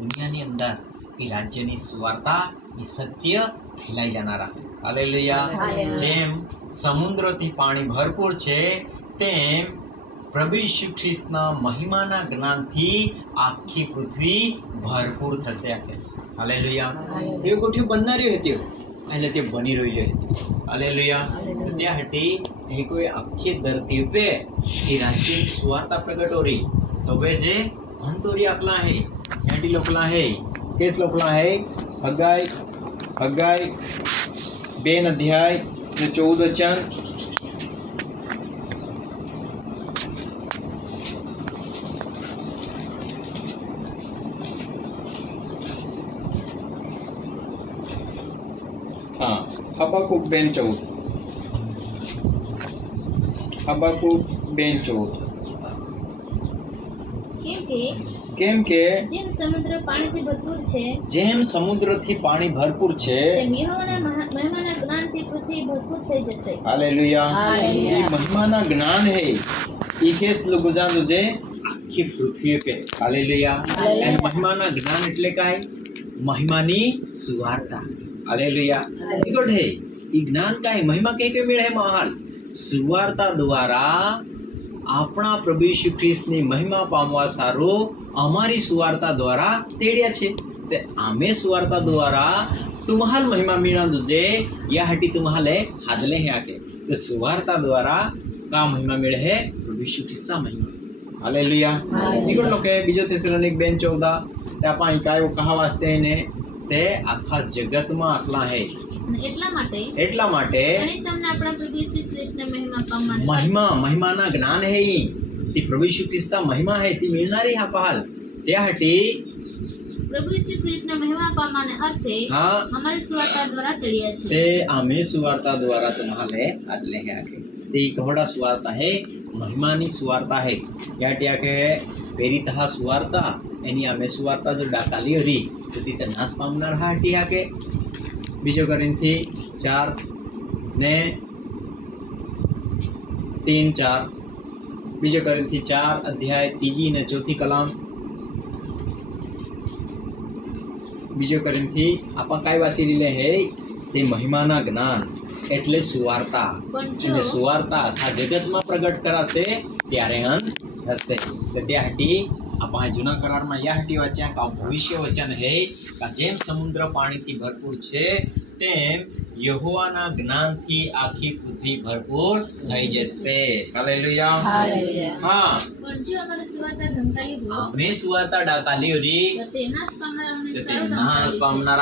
દુનિયાની અંદર એ રાજ્યની સુવાર્તા એ સત્ય ફેલાઈ જનારા. હાલેલુયા. જેમ સમુદ્રથી પાણી ભરપૂર છે તેમ પ્રભુ ઈસુ ખ્રિસ્તના મહિમાના જ્ઞાનથી આખી પૃથ્વી ભરપૂર થશે. હાલેલુયા. એ કોઠી બનનારી હતી એટલે તે બની રહ્યું હતી. હાલેલુયા. ત્યાં હતી એ કોઈ આખી ધરતી पे એ રાજ્યની સુવાર્તા પ્રગટ हो रही. तो वे जे अंतोरी अकला है याटी लोकला है केस लोकला है हगाई हगाई 2 अध्याय 14 वचन. हाँ हबाकुक 2:14 हबाकुक 2:14. કેમ કે જેમ સમુદ્ર પાણીથી ભરપૂર છે જેમ સમુદ્રથી પાણી ભરપૂર છે તેમ યહોવાના મહિમાના જ્ઞાનથી પૃથ્વી ભરપૂર થઈ જશે. હાલેલુયા. ये महिमाना ज्ञान है ये केस लोग जानो जे आखी पृथ्वी पे. हालेलुया. एंड महिमाना ज्ञान એટલે કાય महिमानी सुवार्ता. हालेलुया. गुड है ये ज्ञान काहे महिमा के मिले है महाल सुवार्ता द्वारा આપણા પ્રભુ ઈસુ ખ્રિસ્તની મહિમા પામવા સારું અમારી સુવાર્તા દ્વારા તેડ્યા છે. તે આમે સુવાર્તા દ્વારા तुम्हाल महिमा मिळा जे यासाठी तुम्हाला हादले हे आके तर सुवार्ता द्वारा का महिमा मिळे है प्रभु ईसु ख्रिस्ता महिमा. हालेलुया. निकट लोक बीजो थेसलोनिक 2:14 ते आपण काय कहा वाचते ने ते आखा जगतમાં આટલા હે એટલા માટે અને તમને આપણા પ્રભુ ઈસુ ખ્રિસ્તના મહિમા પામવાની महिमाना ज्ञान है ती प्रभु ईसु ख्रिस्ता महिमा है ती मिळणारी हा पाहाल त्यासाठी प्रभु ईसु ख्रिस्तના મહિમા પામવાને અર્થે અમારી સુવાર્તા દ્વારા તેડ્યા છે. ते आम्ही सुवार्ता द्वारा तुम्हाला आदले हे आहे ते केवढा सुवार्ता है महिमानी सुवार्ता है या ट्याके पेरीत हा सुवार्ता एनी आम्ही सुवार्ता जो डाकाली हरी तो तिथे नाश पामणार हा ट्या के बीजो कोरिन्थी 4 ने 3-4 बीजो कोरिन्थी 4 अध्याय 3 ने 4 कलम बीजो कोरिन्थी आपण काय वाची लिहिले है ते महिमाना ज्ञान એટલે સુવાર્તા અને સુવાર્તા આ જગતમાં પ્રગટ કરાશે ત્યારે અંત થશે. તો ત્યાંથી આપણે જૂના કરારમાં યાહટી વાંચ્યા કે ભવિષ્ય વચન હે કે જેમ સમુદ્ર પાણીથી ભરપૂર છે તેમ યહોવાના જ્ઞાનથી આખી પૃથ્વી ભરપૂર થઈ જશે. હાલેલુયા. હા પણ જો અમારી સુવાર્તા ધમકાવી હોય અમે સુવાર્તા ડાકાલી હોરી તો તે નાશ પામનારાઓને તે નાશ પામનારા